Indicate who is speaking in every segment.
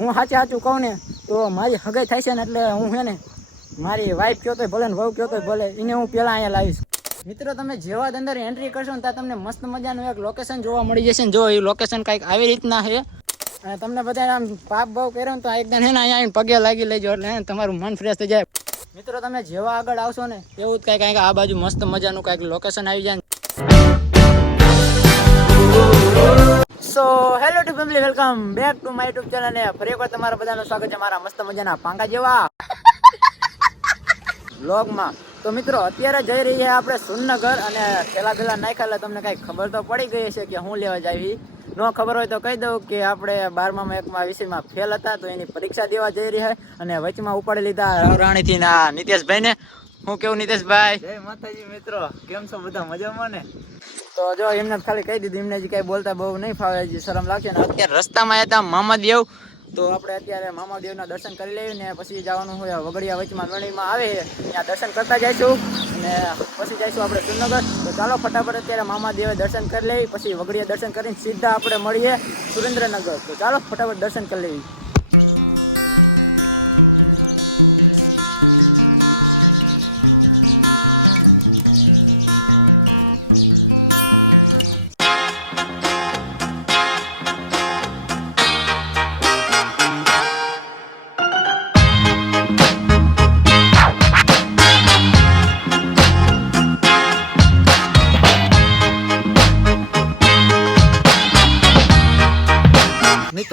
Speaker 1: હું સાચે સાચું કહું ને, તો મારી હગાઈ થાય છે ને એટલે હું છે ને, મારી વાઈફ કહેતો ભલે ને વહુ કહેતો ભલે, એને હું પહેલાં અહીંયા લાવીશ. મિત્રો, તમે જેવા અંદર એન્ટ્રી કરશો ને, ત્યાં તમને મસ્ત મજાનું એક લોકેશન જોવા મળી જશે ને, જો એ લોકેશન કંઈક આવી રીતના છે. અને તમને બધાને આમ પાપ ભાવ કર્યો ને, તો એકદમ હે ને, અહીંયા પગે લાગી લેજો એટલે તમારું મન ફ્રેશ થઈ જાય. મિત્રો, તમે જેવા આગળ આવશો ને, એવું જ કંઈક કંઈક આ બાજુ મસ્ત મજાનું કંઈક લોકેશન આવી જાય so hello to family welcome back to my YouTube channel ને ફરી એકવાર તમારા બધાનું સ્વાગત છે મારા મસ્ત મજાના પાંગા જેવા બ્લોગમાં તો મિત્રો, અત્યારે જઈ રહી છે આપણે સુનગર અને પેલા પેલા નાખ્યા તમને કાંઈ ખબર તો પડી ગઈ છે કે હું લેવા જાવી ન ખબર હોય તો કહી દઉં કે આપણે બારમામાં એકમાં વિષયમાં ફેલ હતા, તો એની પરીક્ષા દેવા જઈ રહી છે અને વચમાં ઉપાડી લીધા રાણીથી ના નિતેશભાઈ ને હું કેવું નિતેશભાઈ
Speaker 2: જય માતાજી મિત્રો. કેમ છો બધા? મજામાં ને?
Speaker 1: તો જો એમને ખાલી કહી દીધું એમને હજી કઈ બોલતા બહુ નહીં ફાવે હજી શરમ લાગશે ને? અત્યારે રસ્તામાં હતા હતા મામાદેવ. તો આપણે અત્યારે મામાદેવના દર્શન કરી લઈએ ને પછી જવાનું હોય વગડિયા વચમાં વણીમાં આવે ત્યાં દર્શન કરતા જઈશું. અને પછી જઈશું આપણે સુરનગર તો ચાલો ફટાફટ અત્યારે મામાદેવે દર્શન કરી લઈએ પછી વગડિયા દર્શન કરીને સીધા આપણે મળીએ સુરેન્દ્રનગર. તો ચાલો ફટાફટ દર્શન કરી લઈએ.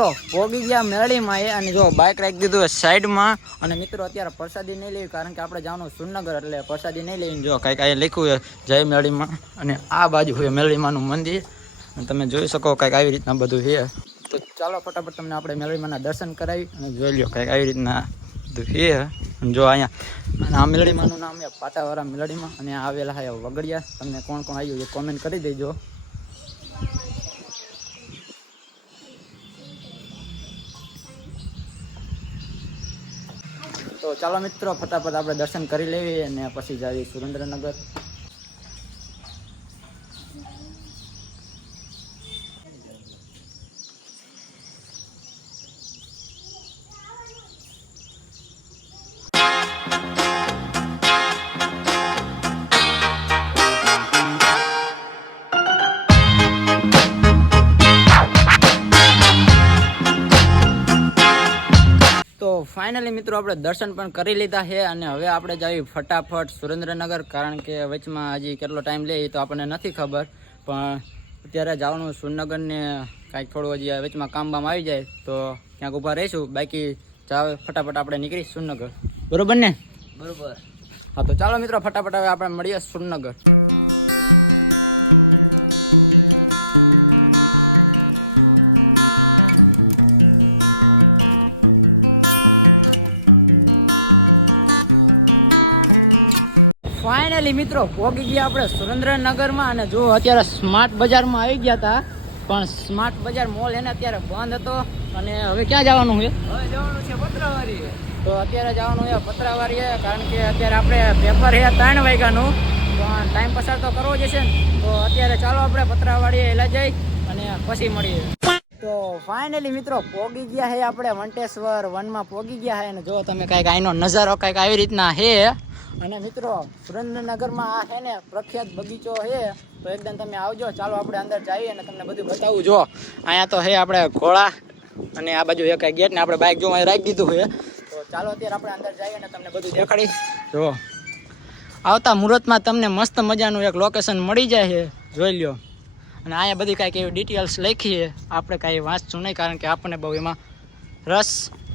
Speaker 1: મિત્રો, પોગી ગયા મેળીમાં એ અને જો બાઇક રાખી દીધું સાઈડમાં અને મિત્રો, અત્યારે પ્રસાદી નહીં લેવી કારણ કે આપણે જવાનું સુરનગર એટલે પ્રસાદી નહીં લઈને જો કાંઈક અહીંયા લખ્યું છે, જય મેળીમાં. અને આ બાજુ હોય મેળીમાનું મંદિર. અને તમે જોઈ શકો કાંઈક આવી રીતના બધું છે. તો ચાલો ફટાફટ તમને આપણે મેળીમાના દર્શન કરાવી અને જોઈ લ્યો કાંઈક આવી રીતના બધું છે. જો અહીંયા, અને આ મેળીમાનું નામ છે પાટાવાળા મેળીમાં. અને આવેલા હા વગડિયા. તમને કોણ કોણ આવ્યું એ કોમેન્ટ કરી દેજો. તો ચાલો મિત્રો ફટાફટ આપણે દર્શન કરી લેવી અને પછી જઈએ સુરેન્દ્રનગર. ફાઇનલી મિત્રો આપણે દર્શન પણ કરી લીધા છે અને હવે આપણે જઈએ ફટાફટ સુરેન્દ્રનગર કારણ કે વચમાં હજી કેટલો ટાઈમ લે એ તો આપણને નથી ખબર. પણ અત્યારે જવાનું સુરનગરને કાંઈક થોડું હજી વચમાં કામ બામ આવી જાય તો ક્યાંક ઊભા રહીશું. બાકી જાવ ફટાફટ આપણે નીકળી સુરનગર બરોબર ને?
Speaker 2: બરોબર.
Speaker 1: હા તો ચાલો મિત્રો ફટાફટ હવે આપણે મળીએ સુરનગર ફાઇનલી મિત્રો પહોંચી ગયા આપણે સુરેન્દ્રનગરમાં અને જો અત્યારે સ્માર્ટ બજારમાં આવી ગયા હતા પણ સ્માર્ટ બજાર મોલ એને અત્યારે બંધ હતો અને હવે ક્યાં જવાનું છે?
Speaker 2: હવે જવાનું છે પત્રવારી
Speaker 1: તો અત્યારે જવાનું છે પત્રાવારીએ કારણ કે અત્યારે આપણે પેપર છે ત્રણ વાગ્યાનું તો ટાઈમ પસાર તો કરવો જ છે ને. તો અત્યારે ચાલો આપણે પતરાવાળીએ એલા જઈ અને પછી મળીએ. તો ફાઇનલી મિત્રો પોગી ગયા છે આપણે વંટેશ્વર વનમાં પોગી ગયા છે અને જો તમે કાંઈક આઈનો નજારો કાંઈક આવી રીતના છે અને મિત્રો, સુરેન્દ્રનગરમાં આ છે ને પ્રખ્યાત બગીચો છે, તો એકદમ તમે આવજો. ચાલો આપણે અંદર જઈએ અને તમને બધું બતાવું. જો, અહીંયા તો છે આપણે ઘોડા અને આ બાજુ એક ગેટ ને આપણે બાઇક જો અહીં રાખી દીધું છે. તો ચાલો અત્યારે આપણે અંદર જઈએ અને તમને બધું દેખાડી. જો, આવતા મુહૂર્તમાં તમને મસ્ત મજાનું એક લોકેશન મળી જાય છે. જોઈ લ્યો. અને અહીંયા બધી કાંઈક એવી ડિટેલ્સ લખીએ આપણે કાંઈ વાંચશું નહીં, કારણ કે આપણને બહુ એમાં રસ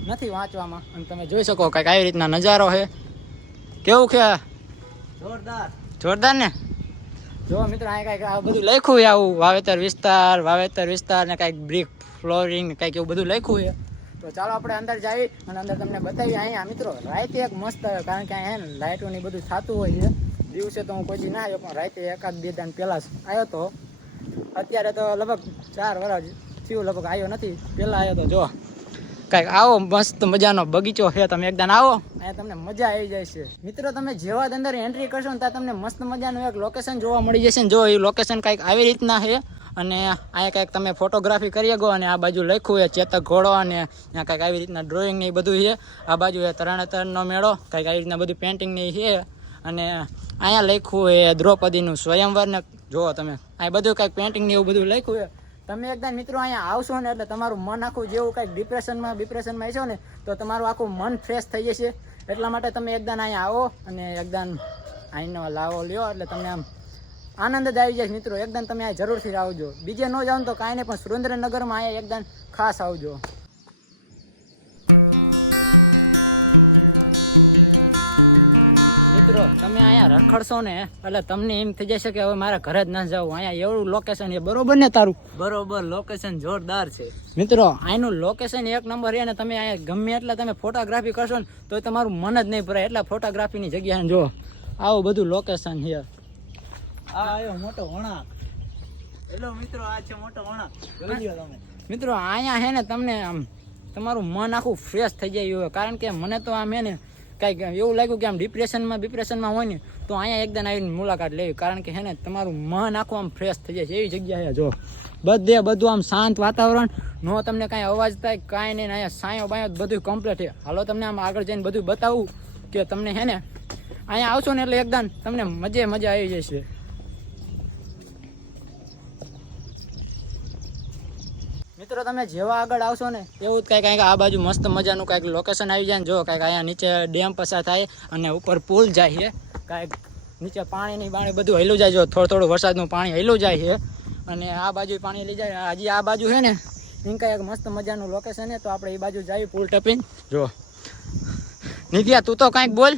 Speaker 1: નથી વાંચવામાં. અને તમે જોઈ શકો કાંઈક આવી રીતના નજારો છે. કેવું કે?
Speaker 2: જોરદાર.
Speaker 1: જોરદાર ને? જો મિત્રો આ કાંઈક આ બધું લખ્યું છે આવું વાવેતર વિસ્તાર વાવેતર વિસ્તાર ને કાંઈક બ્રિક ફ્લોરિંગ કાંઈક એવું બધું લખ્યું છે. તો ચાલો આપણે અંદર જઈએ અને અંદર તમને બતાવીએ. અહીંયા મિત્રો રાતે એક મસ્ત કારણ કે અહીંયા હે ને લાઇટો ને બધું થતું હોય છે. દિવસે તો હું કોઈ ના આવ્યો પણ રાતે એકાદ બે દાન પહેલાં આવ્યો તો. અત્યારે તો લગભગ ચાર વર્ષ થયું લગભગ આવ્યો નથી. પહેલાં આવ્યો તો જો. કાંઈક આવો, મસ્ત મજાનો બગીચો છે, તમે એકદમ આવો. અહીંયા તમને મજા આવી જાય છે. મિત્રો, તમે જેવા અંદર એન્ટ્રી કરશો ને ત્યાં તમને મસ્ત મજાનું એક લોકેશન જોવા મળી જશે ને જો એ લોકેશન કાંઈક આવી રીતના છે અને અહીંયા કંઈક તમે ફોટોગ્રાફી કરી શકો અને આ બાજુ લખ્યું છે, ચેતક ઘોડો અને ત્યાં કંઈક આવી રીતના ડ્રોઈંગ ને એ બધું છે. આ બાજુ એ તરણેતરનો મેળો, કંઈક આવી રીતના બધું પેઇન્ટિંગ ને છે. અને અહીંયા લખ્યું એ દ્રૌપદીનું સ્વયંવર ને જુઓ તમે આ બધું કંઈક પેઇન્ટિંગ ને એવું બધું લખ્યું છે. તમે એકદમ મિત્રો અહીંયા આવશો ને એટલે તમારું મન આખું જેવું કંઈક ડિપ્રેશનમાં ડિપ્રેશનમાં છો ને, તો તમારું આખું મન ફ્રેશ થઈ જશે. એટલા માટે તમે એકદમ અહીંયા આવો અને એકદમ અહીંનો લાવો, લ્યો. એટલે તમને આમ આનંદ જ આવી જાય મિત્રો. એકદમ તમે આ જરૂરથી આવજો બીજે ન જાઓ તો કાંઈ નહીં, પણ સુરેન્દ્રનગરમાં અહીંયા એકદમ ખાસ આવજો. મિત્રો તમે અહીંયા રખડશો ને એટલે તમને એમ થઈ જશે કે હવે મારા ઘરે જ ના જાવ અહીંયા એવું લોકેશન છે. બરોબર ને તારું?
Speaker 2: બરોબર લોકેશન જોરદાર છે.
Speaker 1: મિત્રો અહીંનું લોકેશન એક નંબર છે ને તમે અહીંયા ગમે એટલે તમે ફોટોગ્રાફી કરશો ને તો તમારું મન જ નહીં ભરાય એટલા ફોટોગ્રાફીની જગ્યા જો આવું બધું લોકેશન છે.
Speaker 2: આ આવ્યો મોટો વણાક હેલો મિત્રો આ છે મોટો વણાક તમે.
Speaker 1: મિત્રો અહીંયા છે ને તમને આમ તમારું મન આખું ફ્રેશ થઈ જાય કારણ કે મને તો આમ હે ને કાંઈક એવું લાગ્યું કે આમ ડિપ્રેશનમાં ડિપ્રેશનમાં હોય ને, તો અહીંયા એકદમ આવીને મુલાકાત લેવી. કારણ કે હે ને, તમારું મન આખું આમ ફ્રેશ થઈ જાય છે. એવી જગ્યાએ જો, બધે બધું આમ શાંત વાતાવરણ. નો તમને કાંઈ અવાજ થાય, કાંઈ નહીં અહીંયા સાયો બાયો બધું કમ્પ્લીટ છે. હાલો, તમને આમ આગળ જઈને બધું બતાવું કે તમને હે ને, અહીંયા આવશો ને એટલે એકદમ તમને મજે મજા આવી જશે. મિત્રો, તમે જેવા આગળ આવશો ને, એવું જ કંઈક આ બાજુ મસ્ત મજાનું કંઈક લોકેશન આવી જાય ને, જો કંઈક અહીંયા નીચે ડેમ પસાર થાય અને ઉપર પુલ જાય છે. કાંઈક નીચે પાણીની પાણી બધું હેલું જાય, જો થોડું થોડું વરસાદનું પાણી હેલું જાય છે. અને આ બાજુ પાણી લઈ જાય, હજી આ બાજુ છે ને, એમ કંઈક મસ્ત મજાનું લોકેશન છે, તો આપણે એ બાજુ જઈએ પુલ ટપીને. જો. નિધિયા, તું તો કંઈક બોલ.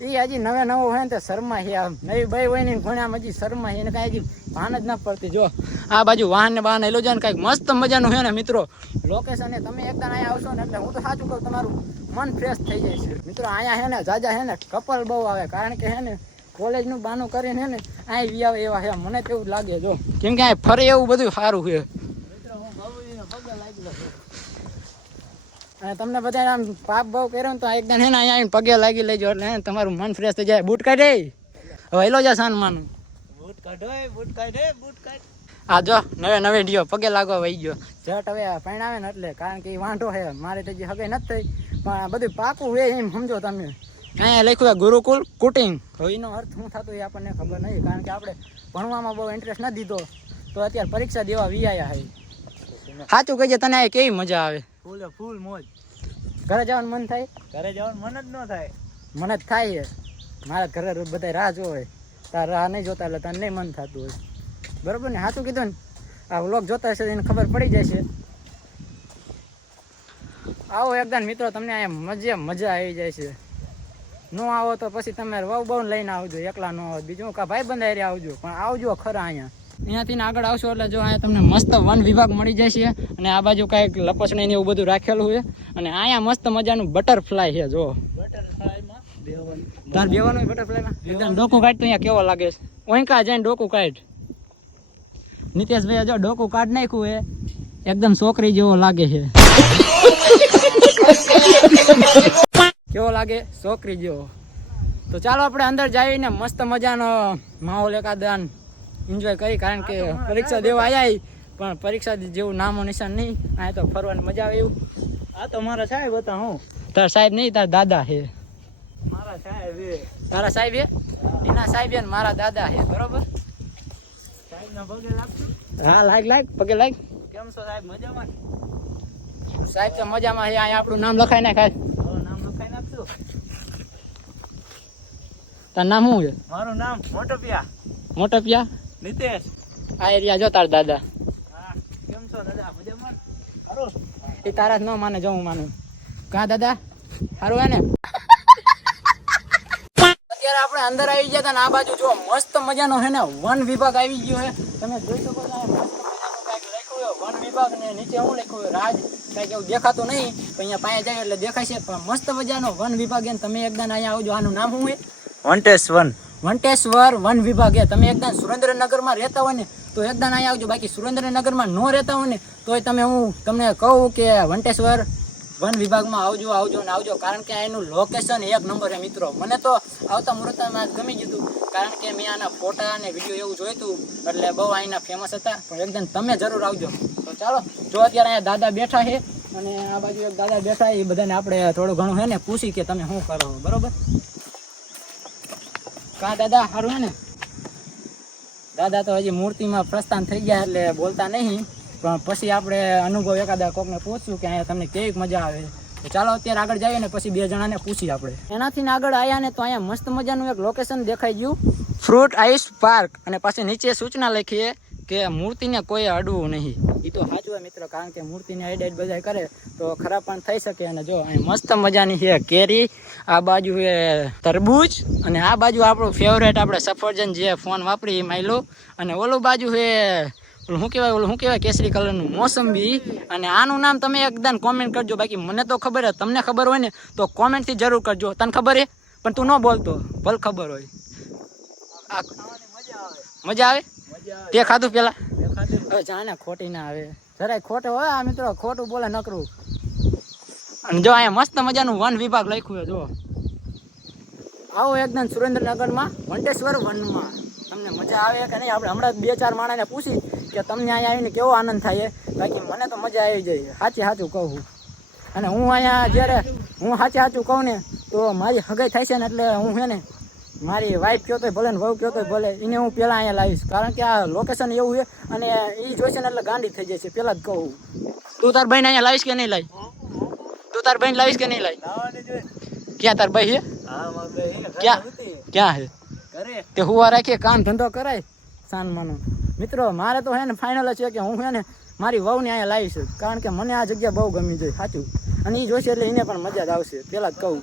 Speaker 1: એ હજી નવે નવો હોય ને તો શર્મા છે આમ. નવી ભાઈ હોય ને ઘણા હજી શર્મા છે એને કાંઈ હજી ભાન જ ના પડતી. જો, આ બાજુ વાહન ને વાહન એલો જાય ને કાંઈક મસ્ત મજાનું છે ને મિત્રો. લોકેશન એ તમે એકદમ અહીંયા આવશો ને એટલે હું તો સાચું કહું, તમારું મન ફ્રેશ થઈ જાય છે. મિત્રો, અહીંયા છે ને, જાજા છે ને કપલ બહુ આવે. કારણ કે છે ને, કોલેજનું બાનું કરીને હે ને અહીં વી આવે એવા છે. મને તેવું લાગે, જો. કેમ કે અહીં ફરે એવું બધું સારું છે
Speaker 2: મિત્રો હું બાબુજીને પગે લાગેલો છું
Speaker 1: અને તમને બધા આમ પાપ ભાવ કર્યો ને તો એકદમ હે ને અહીંયા આવીને પગે લાગી લેજો એટલે તમારું મન ફ્રેશ થઈ જાય. બૂટ કાઢે? હવે એલો જા સાન માનું
Speaker 2: બૂટ કાઢો બૂટ કાઢે બૂટ કાઢ.
Speaker 1: આ જો નવે નવે ડીયો પગે લાગવા વહી ગયો. જટ હવે પરણાવે ને એટલે કારણ કે એ વાંઢો છે મારે તો જે હગે નથી થઈ. પણ બધું પાકું હોય એમ સમજો તમે. અહીંયા લખ્યું ગુરુકુલ કુટિંગ. હવે એનો અર્થ શું થતો એ આપણને ખબર નહીં કારણ કે આપણે ભણવામાં બહુ ઇન્ટરેસ્ટ નથી દીધો. તો અત્યારે પરીક્ષા દેવા વી આવ્યા સાચું કહીએ તને આ કેવી મજા આવે?
Speaker 2: ફૂલે ફૂલ મોજ.
Speaker 1: ઘરે જવાનું મન થાય?
Speaker 2: ઘરે જવાનું મન જ ન થાય.
Speaker 1: મને જ થાય મારા ઘરે રોજ બધા રાહ જોવે. તાર રાહ નહીં જોતા એટલે તને નહીં મન થતું હોય. બરોબર ને? સાચું કીધું ને? આ વ્લોગ જોતા હશે એને ખબર પડી જાય છે આવો એકદમ મિત્રો તમને અહીંયા મજા મજા આવી જાય છે. નો આવો તો પછી તમે વહુ બહુ લઈને આવજો એકલા નો આવો. બીજું કા ભાઈ બંધાઈ આવજો. પણ આવજો ખરા અહીંયા. અહીંયાથી આગળ આવશો એટલે જો અહીંયા તમને મસ્ત વન વિભાગ મળી જશે અને આ બાજુ કાંઈક લપસણી ને એવું બધું રાખેલું છે. અને અહીંયા મસ્ત મજાનું બટરફ્લાય છે જો. તાર બેવાનું બટરફ્લાયમાં એકદમ ડોકું કાઢ તો અહીંયા કેવો લાગે છે. ઓઈકા જઈને ડોકું કાઢ. નિતેશભાઈ જો ડોકું કાઢ નાખ્યું એ એકદમ છોકરી જેવો લાગે છે. કેવો લાગે? છોકરી જેવો. તો ચાલો આપણે અંદર જઈને મસ્ત મજાનો માહોલ એકાદાન એન્જોય કરી કારણ કે પરીક્ષા દેવા આવ્યા પણ પરીક્ષા જેવું નામો નિશાન નહીં. આ તો ફરવાની મજા આવે એવું.
Speaker 2: આ તો મારા સાહેબ હતા હું.
Speaker 1: તાર સાહેબ નહીં તાર દાદા હે.
Speaker 2: મારા સાહેબ હે
Speaker 1: તારા સાહેબ હે એના સાહેબ હે ને મારા દાદા છે બરોબર? હા લાગ લાગ પગે લાગ.
Speaker 2: કેમ છો સાહેબ મજામાં?
Speaker 1: સાહેબ તો મજામાં હે અહીંયા આપણું નામ લખાઈ
Speaker 2: નાખ નામ લખાઈ નાખશું
Speaker 1: તાર નામ શું છે?
Speaker 2: મારું નામ મોટપિયા.
Speaker 1: મોટો પિયા
Speaker 2: નિતેશ.
Speaker 1: આ એરિયા જો તાર દાદા.
Speaker 2: કેમ છો દાદા? મજામાં? સારું
Speaker 1: એ તારા ન માને જો હું માનું. કા દાદા? સારું હે ને? અત્યારે આપણે અંદર આવી ગયા હતા ને આ બાજુ જો મસ્ત મજાનો હે ને વન વિભાગ આવી ગયો હે. તમે જોઈ શકો છો મસ્ત વન વિભાગ ને નીચે હું લખ્યું રાજ. કાંઈક એવું દેખાતું નહીં પણ અહીંયા પાસે જાય એટલે દેખાય છે. પણ મસ્ત મજાનો વન વિભાગ હે ને તમે એકદમ અહીંયા આવજો. આનું નામ શું હે
Speaker 2: વનટેસ વન.
Speaker 1: વંટેશ્વર વન વિભાગ. એ તમે એકદમ સુરેન્દ્રનગરમાં રહેતા હોય ને, તો એકદમ અહીંયા આવજો. બાકી સુરેન્દ્રનગરમાં ન રહેતા હોય ને, તોય તમે હું તમને કહું કે વંટેશ્વર વન વિભાગમાં આવજો આવજો ને આવજો. કારણ કે એનું લોકેશન એક નંબર છે મિત્રો. મને તો આવતા મુહૂર્તમાં ગમી ગયું કારણ કે મેં આના ફોટા અને વીડિયો એવું જોયું હતું. એટલે બહુ અહીંના ફેમસ હતા. પણ એકદમ તમે જરૂર આવજો. તો ચાલો, જો અત્યારે અહીંયા દાદા બેઠા છે, અને આ બાજુ એક દાદા બેઠા એ બધાને આપણે થોડું ઘણું છે ને પૂછી કે તમે શું કરો. બરોબર? કા દાદા સારું હે ને? દાદા તો હજી મૂર્તિમાં પ્રસ્થાન થઈ ગયા એટલે બોલતા નહીં. પણ પછી આપણે અનુભવ એકાદા કોકને પૂછશું કે અહીંયા તમને કેવી મજા આવે. તો ચાલો અત્યારે આગળ જઈએ ને પછી બે જણાને પૂછી આપણે. એનાથી આગળ આવ્યા ને તો અહીંયા મસ્ત મજાનું એક લોકેશન દેખાઈ ગયું. ફ્રૂટ આઈસ પાર્ક અને પાછી નીચે સૂચના લખીએ. કે મૂર્તિને કોઈ અડવું નહીં. એ તો સાચું હોય મિત્રો, કારણ કે મૂર્તિને એડ એડ બધા કરે, તો ખરાબ પણ થઈ શકે અને જો, અહીં મસ્ત મજાની છે કેરી, આ બાજુ એ તરબૂચ, અને આ બાજુ આપણું ફેવરેટ આપણે સફરજન જે ફોન વાપરી એ માયલું અને ઓલું બાજુ એ શું કહેવાય, ઓલું શું કહેવાય, કેસરી કલરનું, મોસંબી, અને આનું નામ તમે એકદમ કોમેન્ટ કરજો, બાકી મને તો ખબર છે તમને ખબર હોય ને, તો કોમેન્ટથી જરૂર કરજો. તને ખબર હે પણ તું ન બોલતો, ભલ ખબર હોય. આ મજા આવે? તે ખાધું પેલા? હવે જાણે ખોટી ના આવે. જરાય ખોટો હોય આ મિત્રો ખોટું બોલે નકરું. અને જો અહીંયા મસ્ત મજાનું વન વિભાગ લખ્યું છે જો. આવો એકદમ સુરેન્દ્રનગરમાં વંટેશ્વર વનમાં. તમને મજા આવે કે નહીં? આપણે હમણાં બે ચાર માણાને પૂછી કે તમને અહીંયા આવીને કેવો આનંદ થાય બાકી મને તો મજા આવી જાય. સાચી સાચું કહું અને હું અહીંયા જ્યારે હું સાચું સાચું કહું ને તો મારી હગાઈ થાય છે ને એટલે હું છે ને મારી વાઈફ કહેતો તો ભલે ને વહુ કહો તો ભલે એને હું પહેલાં અહીંયા લાવીશ. કારણ કે આ લોકેશન એવું છે અને એ જોઈશે ને એટલે ગાંડી થઈ છે પહેલાં જ કહું. તું તાર બહેન અહીંયા લાવીશ કે નહીં લાવી? તું તાર બહેન લાવીશ કે નહીં લાવી? ક્યાં તાર
Speaker 2: હા ઘરે
Speaker 1: ક્યાં? ક્યાં છે?
Speaker 2: ઘરે.
Speaker 1: તે હુવા રાખીએ કામ ધંધો કરાય સાનમાનો. મિત્રો મારે તો હે ને ફાઇનલ છે કે હું હે ને મારી વહુને અહીંયા લાવીશ. કારણ કે મને આ જગ્યા બહુ ગમી જોઈ સાચું. અને એ જોઈશે એટલે એને પણ મજા જ આવશે પેલા જ કહું.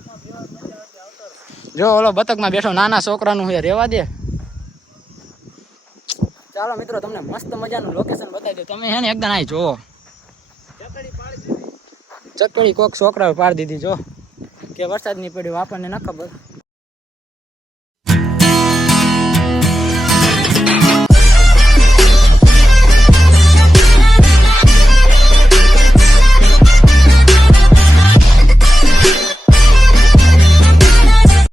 Speaker 1: જો, ઓલો બતકમાં બેઠો, નાના છોકરાનું છે, રેવા દે. ચાલો મિત્રો, તમને મસ્ત મજાનું લોકેશન બતાવી દો તમે હે ને એકદમ અહીં જોવો ચકડી કોક છોકરાઓ પાડી દીધી, જો. કે વરસાદ નહીં પડ્યો, આપણને ન ખબર.